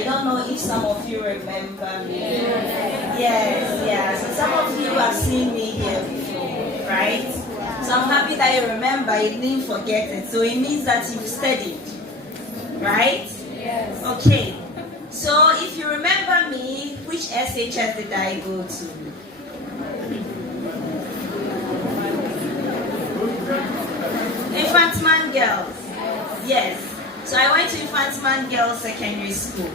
I don't know if some of you remember me. Yes. So some of you have seen me here before, right? So I'm happy that you remember, you didn't forget it. So it means that you've studied, right? Yes. Okay. So if you remember me, which SHS did I go to? Infantman Girls. Yes. So I went to Infantman Girls Secondary School.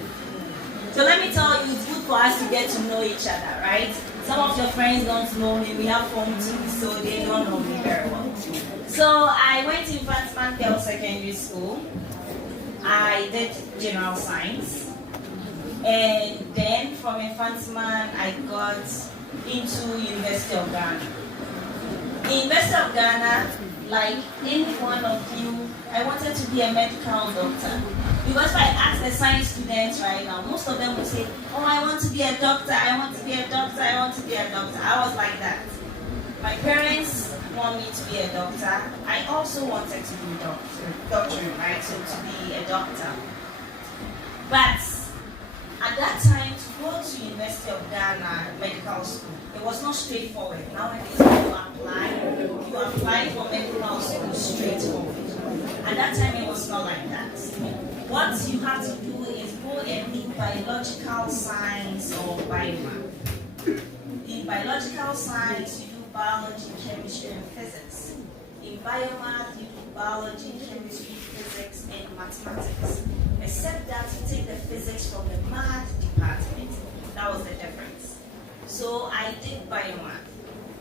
So let me tell you, it's good for us to get to know each other, right? Some of your friends don't know me, we have phone too, so they don't know me very well. So I went to Infantman Girls Secondary School. I did general science. And then from Infantman, I got into University of Ghana. In University of Ghana, like any one of you, I wanted to be a medical doctor. Because if I ask the science students right now, most of them will say, oh, I want to be a doctor, I want to be a doctor, I want to be a doctor. I was like that. My parents want me to be a doctor. I also wanted to do doctoring, right? So to be a doctor. But at that time, to go to University of Ghana medical school, it was not straightforward. Nowadays, you apply for medical school straightforward. At that time, it was not like that. What you have to do is go and do biological science or biomath. In biological science, you do biology, chemistry, and physics. In biomath, you do biology, chemistry, physics, and mathematics. Except that you take the physics from the math department. That was the difference. So I did biomath,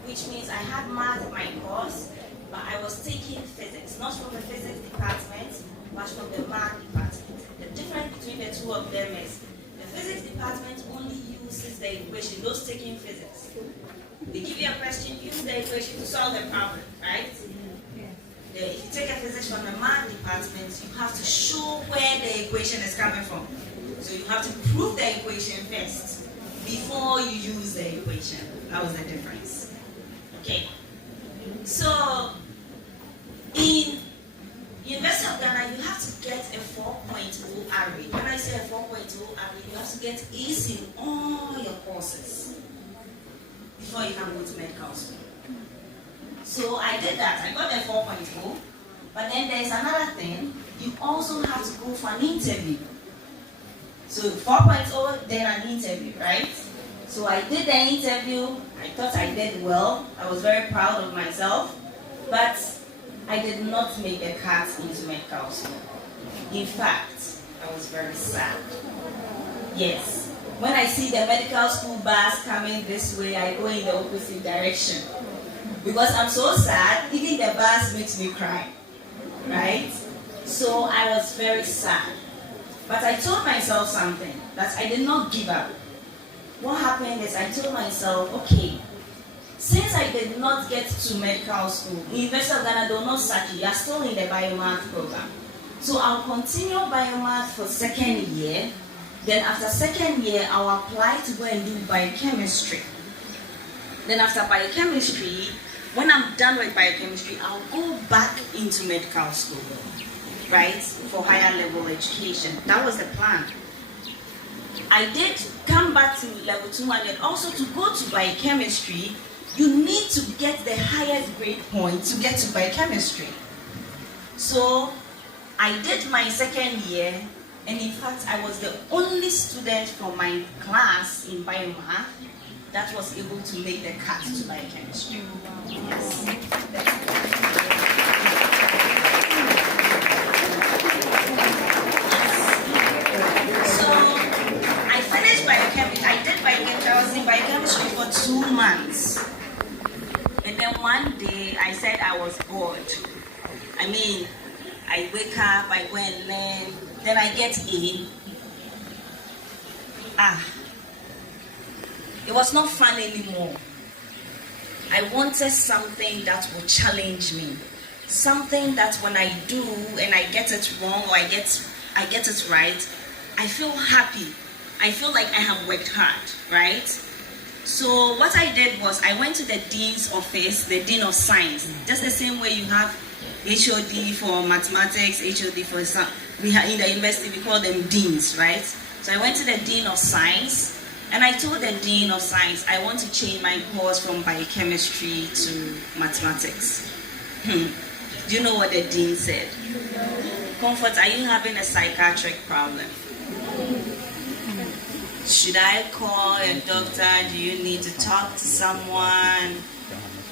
which means I had math in my course, but I was taking physics, not from the physics department, but from the math department. The difference between the two of them is the physics department only uses the equation, those taking physics. They give you a question, use the equation to solve the problem, right? If you take a physics from the math department, you have to show where the equation is coming from. So you have to prove the equation first before you use the equation. That was the difference. Okay. So in University of Ghana, you have to get a 4.0 average. When I say a 4.0 average, you have to get A's in all your courses before you can go to medical school. So I did that. I got a 4.0. But then there's another thing. You also have to go for an interview. So 4.0, then an interview, right? So I did the interview. I thought I did well. I was very proud of myself. But I did not make a cut into medical school. In fact, I was very sad. Yes. When I see the medical school bus coming this way, I go in the opposite direction. Because I'm so sad, even the bus makes me cry, right? So I was very sad. But I told myself something, that I did not give up. What happened is I told myself, okay, since I did not get to medical school, University of Ghana do not sack you, you are still in the biomath program. So I'll continue biomath for second year. Then after second year, I'll apply to go and do biochemistry. Then after biochemistry, when I'm done with biochemistry, I'll go back into medical school, right, for higher level education. That was the plan. I did come back to level 2, and then also to go to biochemistry, you need to get the highest grade point to get to biochemistry. So I did my second year, and in fact, I was the only student from my class in biomath that was able to make the cut to biochemistry. Yes. So I finished biochemistry. I did biochemistry. I was in biochemistry for 2 months. And then one day I said I was bored. I mean, I wake up, I go and learn, then I get A. It was not fun anymore. I wanted something that would challenge me. Something that when I do and I get it wrong or I get it right, I feel happy. I feel like I have worked hard, right? So what I did was I went to the dean's office, the dean of science, just the same way you have HOD for mathematics, HOD for some. We have in the university we call them deans, right? So I went to the Dean of Science, and I told the Dean of Science I want to change my course from biochemistry to mathematics. Do you know what the Dean said? Comfort, are you having a psychiatric problem? Should I call a doctor? Do you need to talk to someone?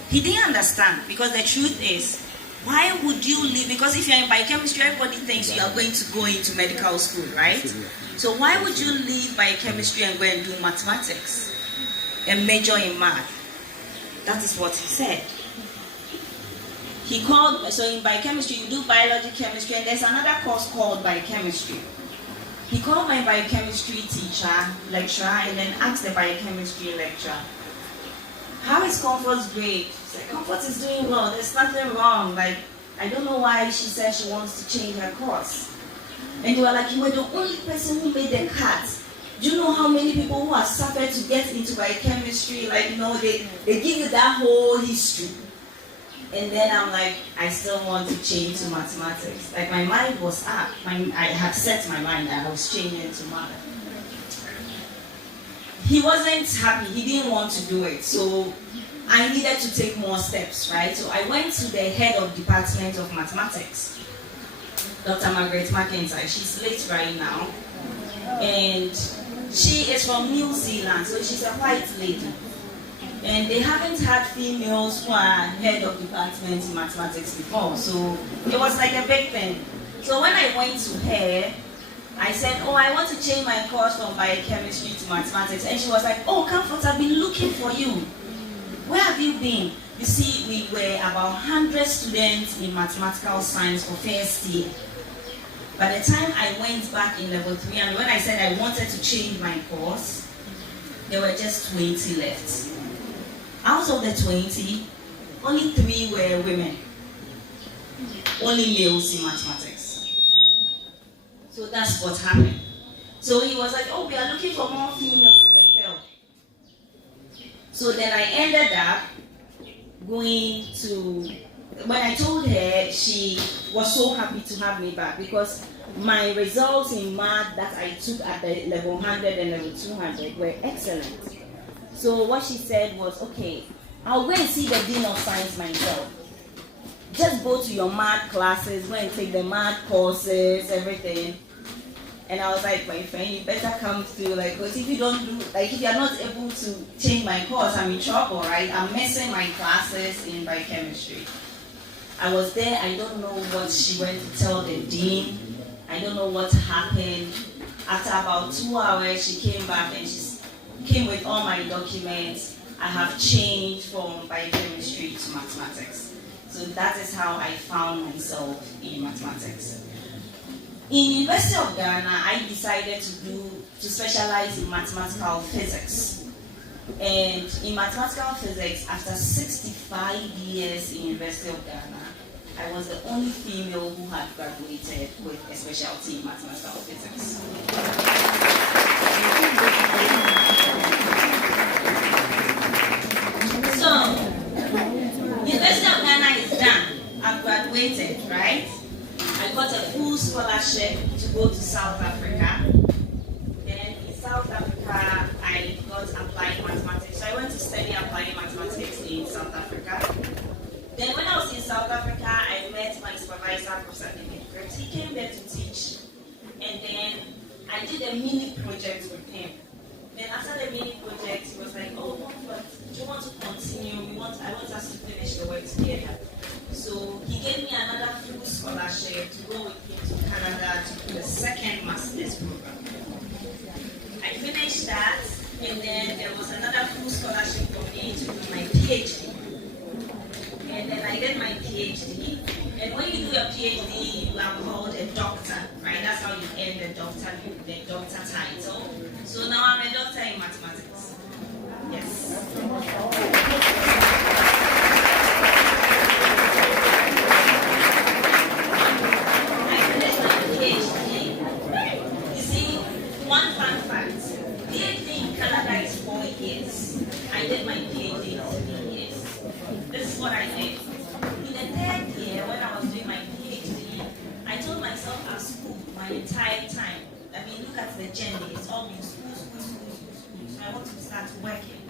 He didn't understand, because the truth is, why would you leave? Because if you're in biochemistry, everybody thinks you are going to go into medical school, right? So why would you leave biochemistry and go and do mathematics and major in math? That is what he said. He called, so in biochemistry, you do biology, chemistry, and there's another course called biochemistry. He called my biochemistry lecturer, and then asked the biochemistry lecturer, how is Comfort's grade? He said, Comfort is doing well, there's nothing wrong. Like, I don't know why she said she wants to change her course. And they were like, you were the only person who made the cut. Do you know how many people who have suffered to get into biochemistry? Like, they give you that whole history. And then I'm like, I still want to change to mathematics. Like, my mind was up. I had set my mind that I was changing to math. He wasn't happy. He didn't want to do it. So I needed to take more steps, right? So I went to the head of department of mathematics, Dr. Margaret McIntyre. She's late right now. And she is from New Zealand, so she's a white lady. And they haven't had females who are head of department in mathematics before. So it was like a big thing. So when I went to her, I said, oh, I want to change my course from biochemistry to mathematics. And she was like, oh, Comfort, I've been looking for you. Where have you been? You see, we were about 100 students in mathematical science for first year. By the time I went back in level 3, and when I said I wanted to change my course, there were just 20 left. Out of the 20, only 3 were women. Only males in mathematics. So that's what happened. So he was like, oh, we are looking for more females in the field. So then I ended up going to, when I told her, she was so happy to have me back, because my results in math that I took at the level 100 and level 200 were excellent. So what she said was, okay, I'll go and see the Dean of Science myself. Just go to your math classes, go and take the math courses, everything. And I was like, my friend, you better come through, like, because if you don't do, like, if you're not able to change my course, I'm in trouble, right? I'm missing my classes in biochemistry. I was there, I don't know what she went to tell the dean. I don't know what happened. After about 2 hours, she came back and she came with all my documents. I have changed from biochemistry to mathematics. So that is how I found myself in mathematics. In University of Ghana, I decided to specialize in mathematical physics. And in mathematical physics, after 65 years in University of Ghana, I was the only female who had graduated with a specialty in mathematical physics. So, University of Ghana is done. I've graduated, right? I got a full scholarship to go to South Africa. Then in South Africa, I got applied mathematics. So I went to study applied mathematics in South Africa. Then when I was in South Africa, I met my supervisor, Professor David Grips. He came there to teach. And then I did a mini project with him. Then after the mini project, he was like, oh, but do you want to continue? I want us to finish the work together. So he gave me another full scholarship to go with him to Canada to do the second master's program. I finished that, and then there was another full scholarship for me to do my PhD. And then I did my PhD. And when you do a PhD, you are called a doctor, right? That's how you earn the doctor title. So now I'm a doctor in mathematics. Yes. You see, one fun fact, PhD in Canada is 4 years. I did my PhD in 3 years. This is what I did. In the 3rd year, when I was doing my PhD, I told myself I've schooled my entire time. That mean, look at the journey. It's all been school. So I want to start working.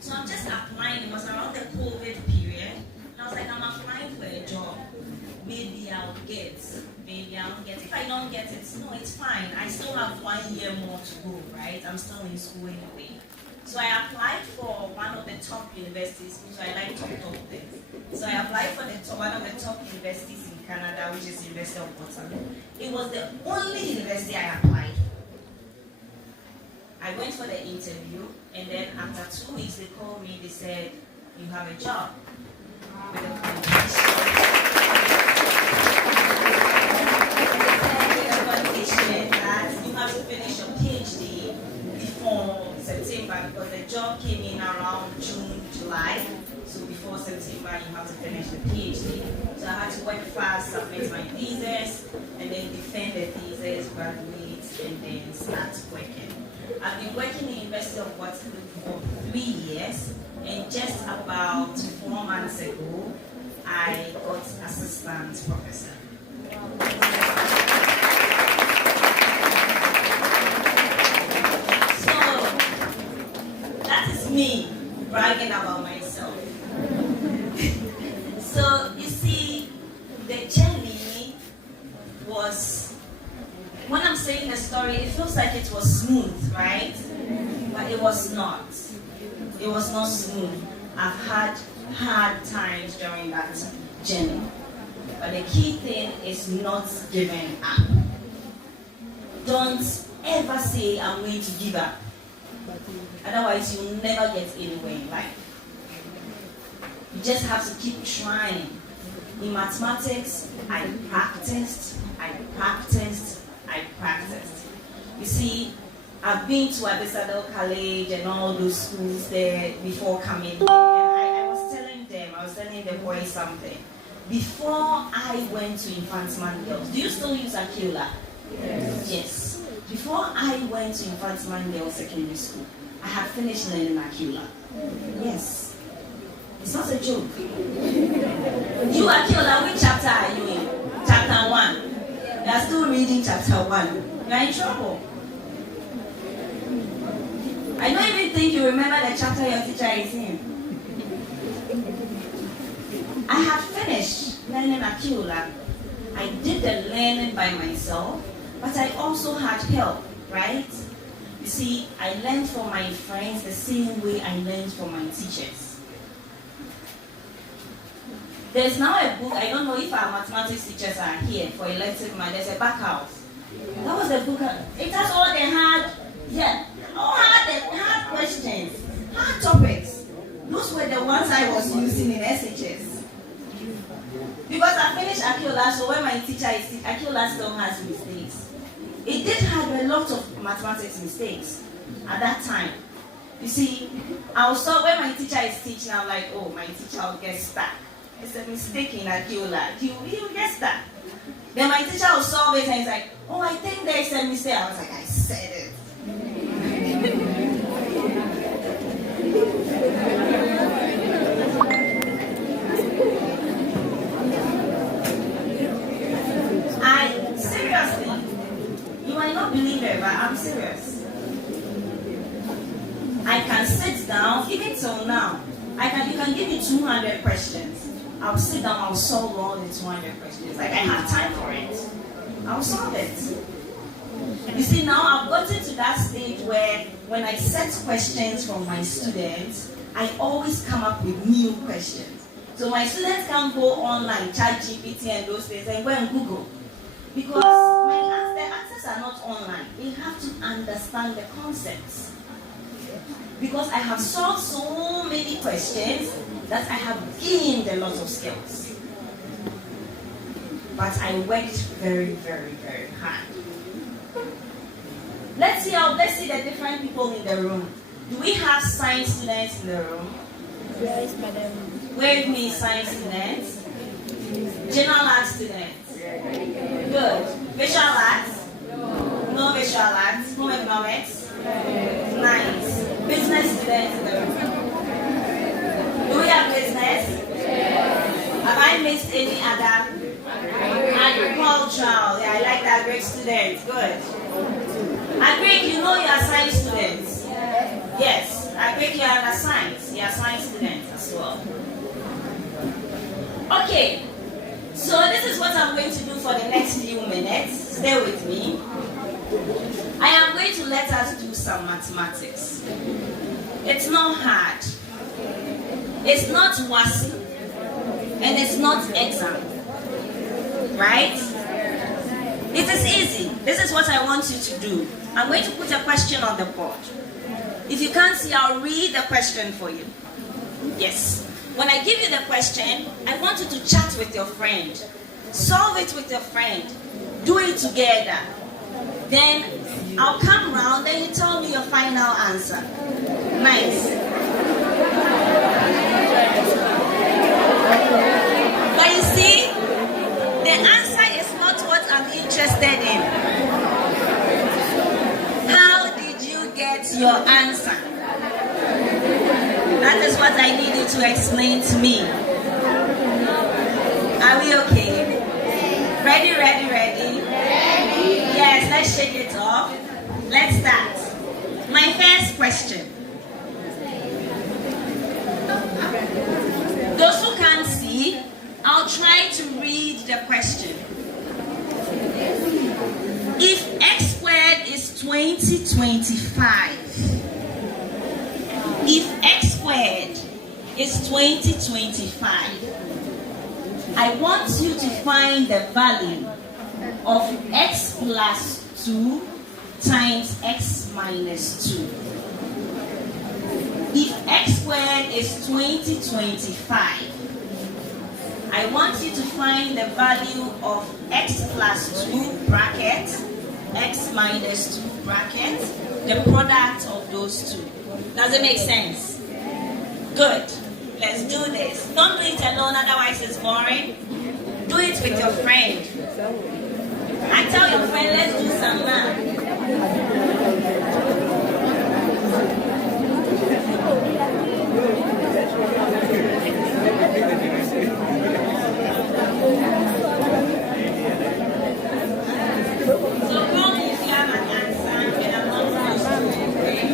So I'm just applying. It was around the COVID period. And I was like, I'm applying for a job. Maybe I'll get. Maybe I won't get. If I don't get it, no, it's fine. I still have 1 year more to go, right? I'm still in school anyway. So I applied for one of the top universities, so I like to talk things. So I applied for one of the top universities in Canada, which is University of Waterloo. It was the only university I applied for. I went for the interview, and then after 2 weeks, they called me. They said, "You have a job with a condition that you have to finish your PhD before September, because the job came in around June, July. So before September, you have to finish the PhD. So I had to work fast, submit my thesis, and then defend the thesis, graduate, and then start working. I've been working in the University of Waterloo for 3 years, and just about 4 months ago, I got assistant professor. Me bragging about myself. So you see, the journey was, when I'm saying the story, it feels like it was smooth, right? But it was not. It was not smooth. I've had hard times during that journey. But the key thing is not giving up. Don't ever say, I'm going to give up. Otherwise, you'll never get anywhere in life. You just have to keep trying. In mathematics, I practiced. You see, I've been to Bisease College and all those schools there before coming here. And I was telling the boys something. Before I went to Infantman Girls, do you still use Aquila? Yes. Before I went to Infantman Girls Secondary School, I had finished learning Aquila. Yes. It's not a joke. You, Aquila, which chapter are you in? Chapter 1. You are still reading chapter 1. You are in trouble. I don't even think you remember the chapter your teacher is in. I had finished learning Aquila. I did the learning by myself, but I also had help, right? You see, I learned from my friends the same way I learned from my teachers. There's now a book, I don't know if our mathematics teachers are here for elective math, there's a back house. That was the book, it has all the hard questions, hard topics. Those were the ones I was using in SHS. Because I finished Aquila, so when my teacher is teaching, Aquila still has mistakes. It did have a lot of mathematics mistakes at that time. You see, when my teacher is teaching, I'm like, oh, my teacher will get stuck. It's a mistake in Aquila. He will get stuck. Then my teacher will solve it and he's like, oh, I think there's a mistake. I was like, I said it. Believe it, but I'm serious. I can sit down, even till now. You can give me 200 questions. I'll sit down, I'll solve all the 200 questions. Like, I have time for it. I'll solve it. You see, now I've gotten to that stage where when I set questions from my students, I always come up with new questions. So my students can go online, ChatGPT and those things, and go and Google. Because the answers are not online. They have to understand the concepts. Because I have solved so many questions that I have gained a lot of skills. But I worked very, very, very hard. Let's see the different people in the room. Do we have science students in the room? Yes, madam. Where me science students? General arts students? Good. Visual arts? No visual arts? Home economics? Nice. Business students in the room? Do we have business? Have I missed any other? Agricultural. Yeah, I like that. Great students. Good. Agree, you know you are science students. Yes, agree, you are a science. You are science students as well. Okay, so this is what I'm going to do for the next few minutes. Stay with me. I am going to let us do some mathematics. It's not hard. It's not WASI. And it's not exam. Right? It is easy. This is what I want you to do. I'm going to put a question on the board. If you can't see, I'll read the question for you. Yes. When I give you the question, I want you to chat with your friend. Solve it with your friend. Do it together. Then I'll come round and you tell me your final answer. Nice. But you see, the answer is not what I'm interested in. How did you get your answer? That is what I need you to explain to me. Are we okay? Ready? Yes, let's shake it off. Let's start. My first question. Those who can't see, I'll try to read the question. If x squared is 2025, if x squared is 2025, I want you to find the value of x plus 2 times x minus 2. If x squared is 2025, I want you to find the value of x plus 2 bracket, x minus 2 bracket, the product of those two. Does it make sense? Good. Let's do this. Don't do it alone, otherwise it's boring. Do it with your friend. I tell your friend, let's do some math. So call me if you have an answer and I'm not used to it, okay?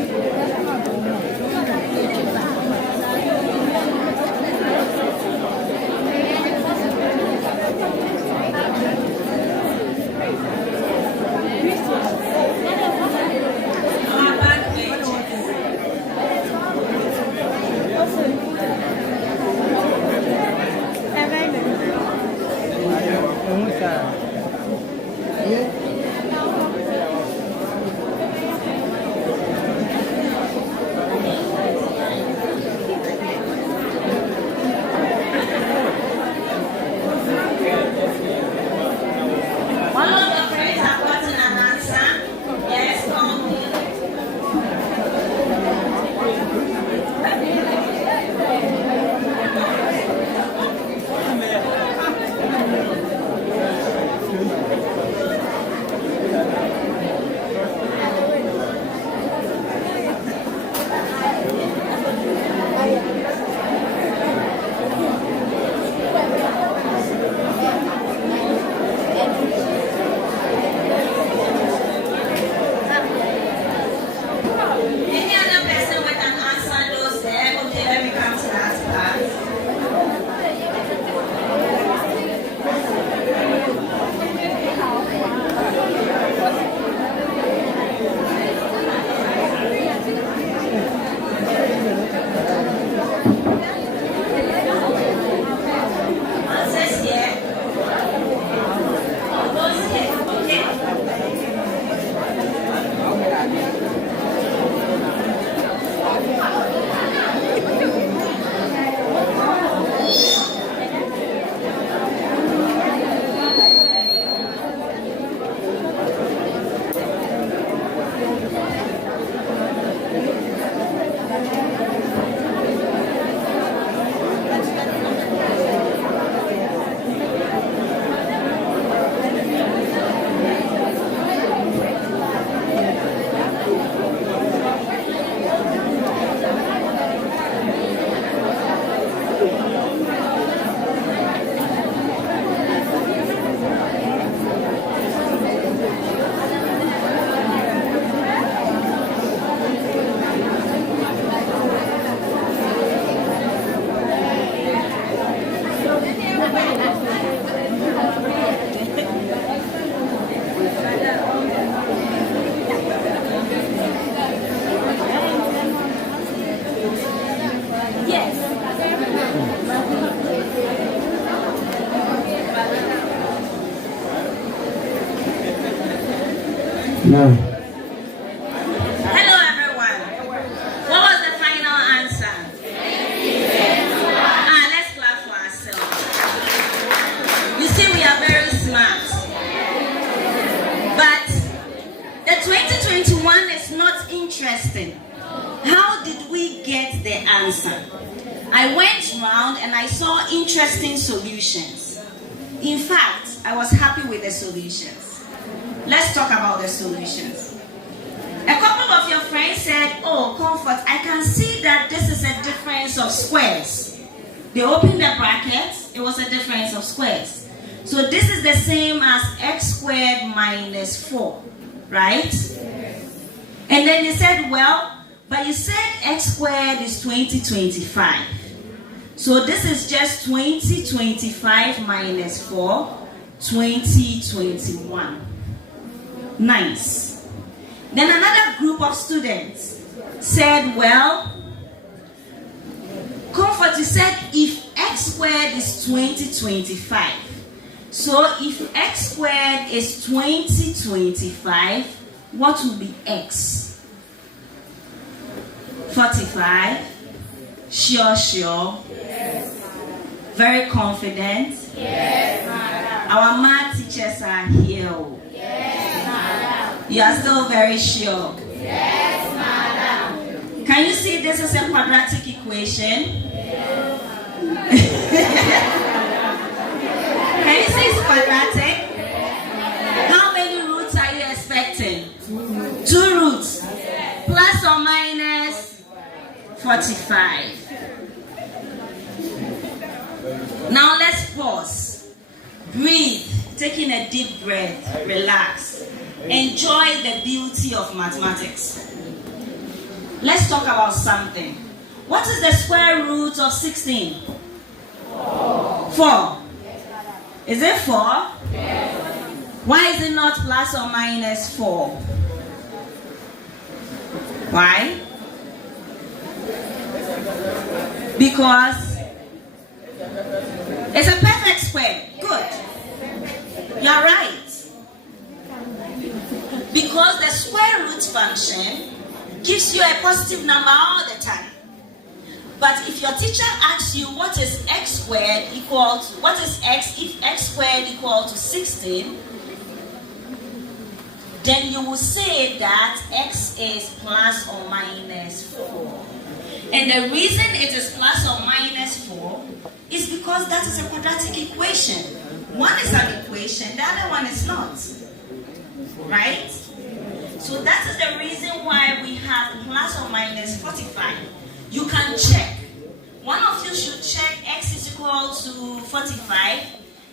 No. Hello everyone. What was the final answer? Let's clap for ourselves. You see, we are very smart. But the 2021 is not interesting. How did we get the answer? I went round and I saw interesting solutions. In fact, I was happy with the solutions. Let's talk about the solutions. A couple of your friends said, oh, Comfort, I can see that this is a difference of squares. They opened the brackets, it was a difference of squares. So this is the same as x squared minus 4, right? And then they said, well, but you said x squared is 2025. So this is just 2025 minus 4, 2021. Nice. Then another group of students said, well, Comfort, you said if x squared is 2025. So if x squared is 2025, what will be x? 45? Sure. Yes. Very confident? Yes, madam. Our math teachers are here. Yes, madam. You are still very sure? Yes, madam. Can you see this is a quadratic equation? Yes. Can you see it's quadratic? How many roots are you expecting? 2 roots. Plus or minus 45. Now let's pause. Breathe. Taking a deep breath. Relax. Enjoy the beauty of mathematics. Let's talk about something. What is the square root of 16? 4. Is it 4? Yes. Why is it not plus or minus 4? Why? Because it's a perfect square. Good. You're right. Because the square root function gives you a positive number all the time. But if your teacher asks you what is x squared equal to, what is x if x squared equal to 16, then you will say that x is plus or minus 4. And the reason it is plus or minus 4 is because that is a quadratic equation. One is an equation, the other one is not. Right? So that is the reason why we have plus or minus 45. You can check. One of you should check x is equal to 45,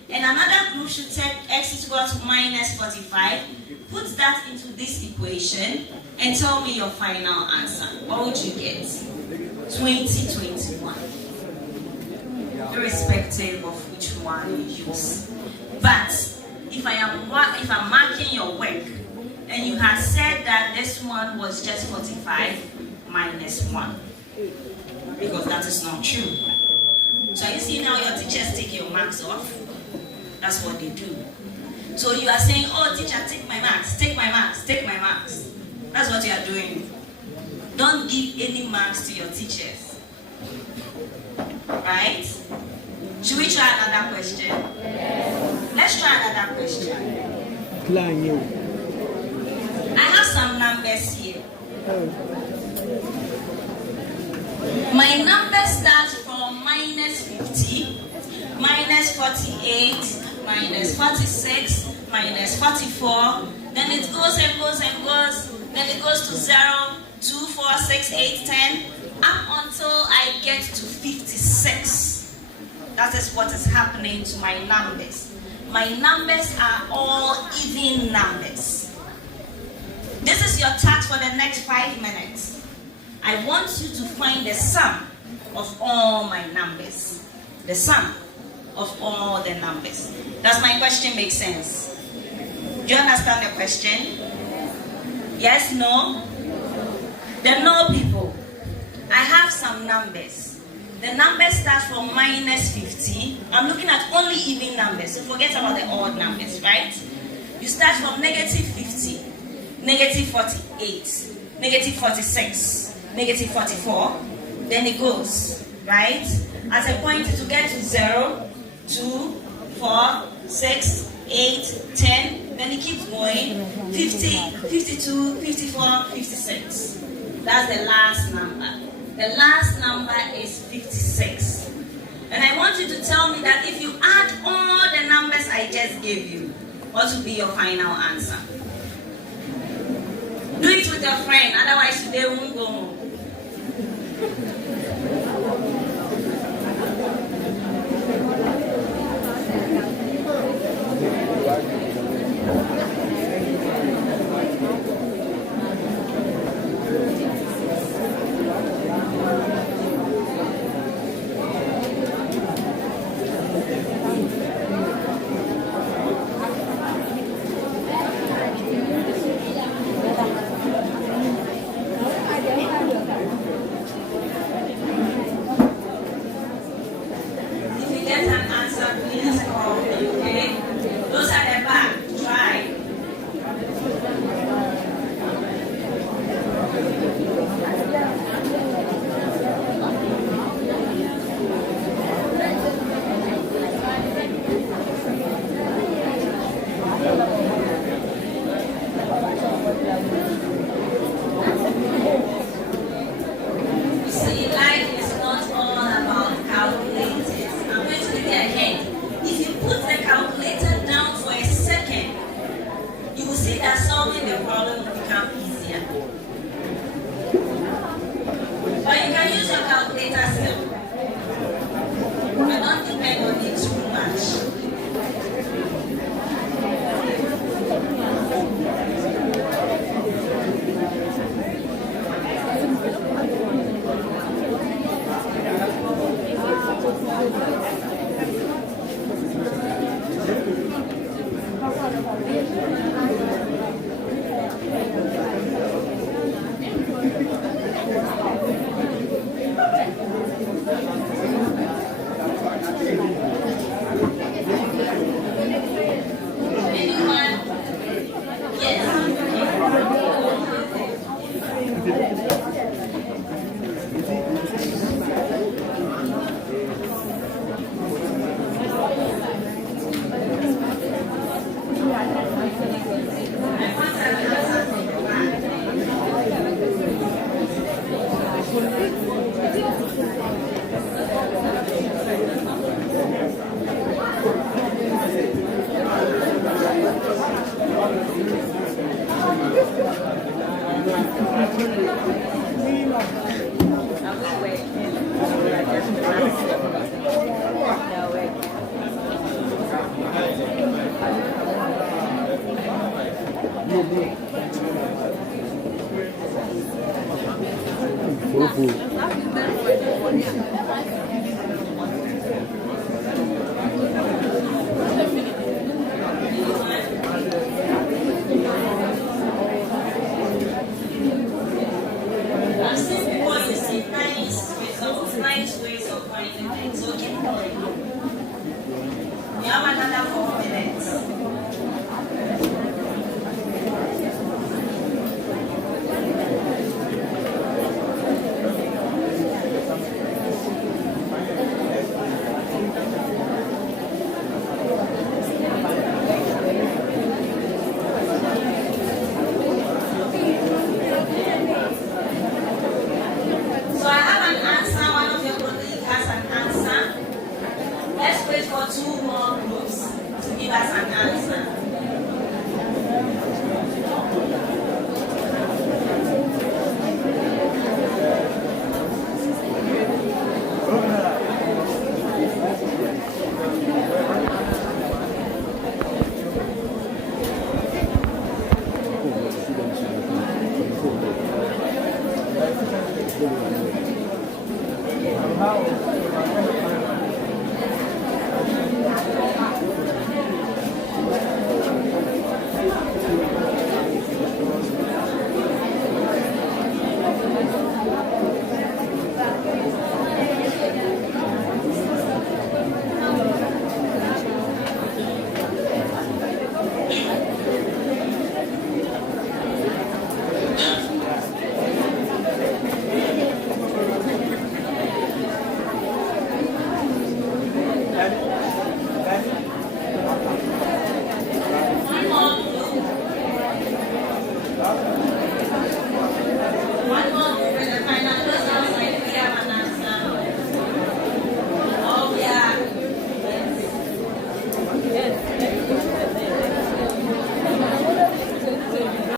and another group should check x is equal to minus 45. Put that into this equation and tell me your final answer. What would you get? 2021. Irrespective of which one you use. But if I'm marking your work and you had said that this one was just 45 minus 1, because that is not true. So you see now your teachers take your marks off. That's what they do. So you are saying, oh teacher, take my marks, take my marks, take my marks. That's what you are doing. Don't give any marks to your teachers. Right? Should we try another question? Yes. Let's try another question. Plan. I have some numbers here. My number starts from minus 50, minus 48, minus 46, minus 44. Then it goes and goes and goes. Then it goes to 0, 2, 4, 6, 8, 10, up until I get to 56. That is what is happening to my numbers. My numbers are all even numbers. This is your task for the next 5 minutes. I want you to find the sum of all my numbers. The sum of all the numbers. Does my question make sense? Do you understand the question? Yes, no? The no people. I have some numbers. The number starts from minus 50. I'm looking at only even numbers, so forget about the odd numbers, right? You start from negative 50. negative 48, negative 46, negative 44. Then it goes, right? As a point to get to 0, 2, 4, 6, 8, 10. Then it keeps going. 50, 52, 54, 56. That's the last number. The last number is 56. And I want you to tell me that if you add all the numbers I just gave you, what will be your final answer? Do it with a friend, otherwise they won't go home.